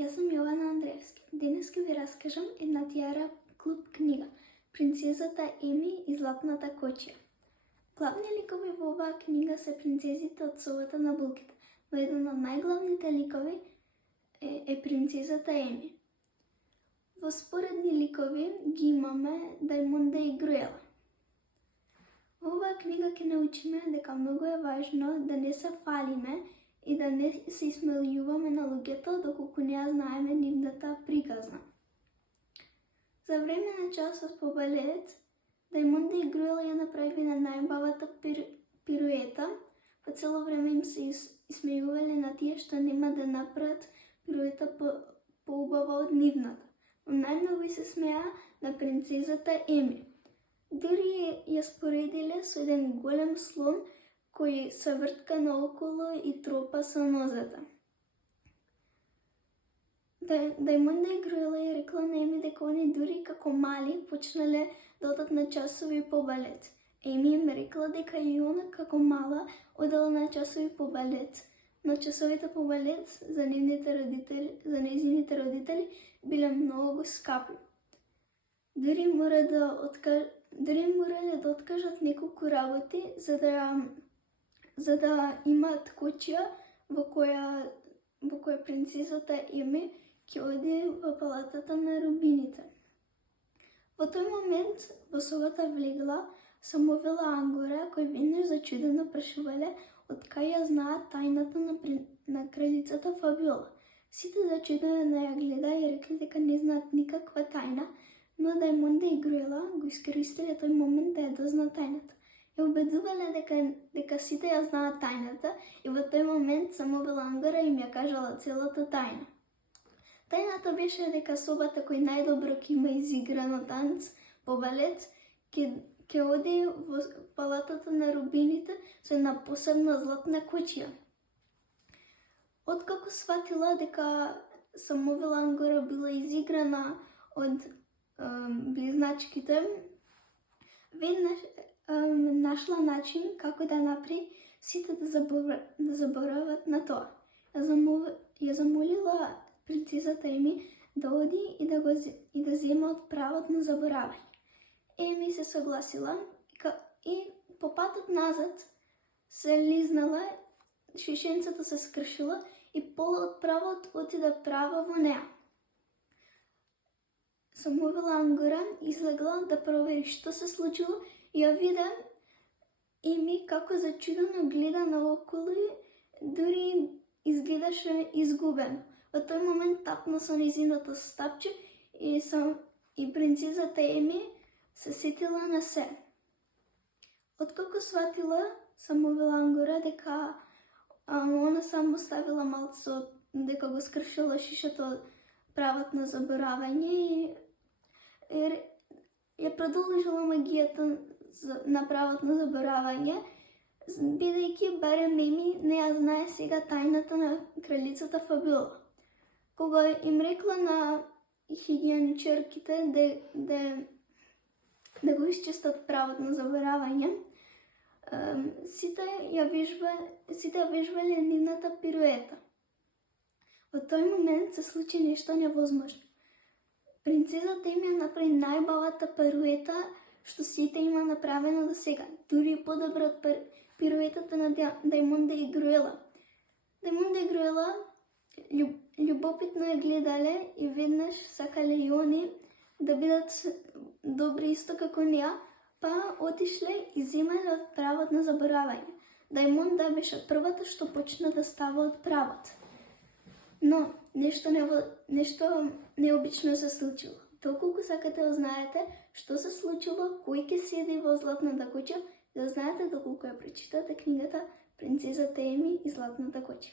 Јас сум Јована Андреевски. Денес ќе ви раскажам една тиара клуб книга Принцезата Еми и Златната кочија. Главни ликови во оваа книга се принцезите од Совата на булките, но еден од најглавните ликови е принцезата Еми. Во споредни ликови ги имаме Дајмунда и Груела. Во оваа книга ќе научиме дека многу е важно да не се фалиме и да не се исмејуваме на луѓето доколку не ја знаеме нивната приказна. За време на часот по балет, Дајмунда и Груела ја направиле најбавата пируета, па цело време им се исмејувале на тие што нема да направат пируета поубава од нивната. Но најмногу се смеа на принцезата Еми. Дури ја споредиле со еден голем слон кој се вртка наоколу и тропа со нозете. Дајмунда и Груела ја рекла на Еми дека они дури како мали почнале да одат на часови по балет. Еми им рекла дека и она како мала одела на часови по балет, но часовите по балет за нејзините родители биле многу скапи. Дури морале да откажат неколку работи за да имаат кочија во која принцезата Еми ќе оди во палатата на рубините. Во тој момент во собата влегла Самовела Ангора, кој веднаш зачудено прашувале од кај ја знаат тајната на кралицата Фабиола. Сите зачудено ја гледа и рекли дека не знаат никаква тајна, но Дајмунда и Груела го искористиле тој момент да ја дознаат тајната. Ја убедувале дека сите ја знаат тајната и во тој момент Самовела Ангора им ја кажала целата тајна. Тајната беше дека собата кој најдобро ќе има изиграно танц по балет ќе оди во палатата на рубините со една посебна златна кочија. Откако сватила дека Самовела Ангора била изиграна од близначките, веднаш нашла начин како да направи сите да заборават на тоа. Ја замолила принцезата Еми да оди и да зема од правот на заборавање. Еми се согласила и по патот назад се лизнала, шишенцето се скршила и пола од правот отида права во неа. Самовела Ангора излегла да провери што се случило и ја вида Еми како зачудено гледа наоколу и дури изгледаше изгубено. Во тој момент тапна со нејзиното стапче и принцезата Еми се сетила на се. Откако сватила Самовела Ангора дека она само ставила малце дека го скршила шишето правот на заборавање и ја продолжила магијата на правот на заборавање, бидејќи барем Еми не ја знае сега тајната на кралицата Фабиола. Кога им рекла на хигиеничарките да го исчистат правот на заборавање, сите ја вежбале нивната пируета. Во тој момент се случи нешто невозможно. Принцезата Еми ја направи најбавата пируета што сите има направено до сега, дури подобро од пируетата на Дајмунда и Груела. Дајмунда и Груела љубопитно ја гледале и веднаш сакале и они да бидат добри исто како неа, па отишле и земале од правот на заборавање. Дајмунда беше првата што почна да става од правот. Но нешто необично се случило. Доколку сакате да знаете што се случило, кој ќе седи во златната кочија, да знаете доколку ја прочитате книгата Принцезата Еми и Златната кочија.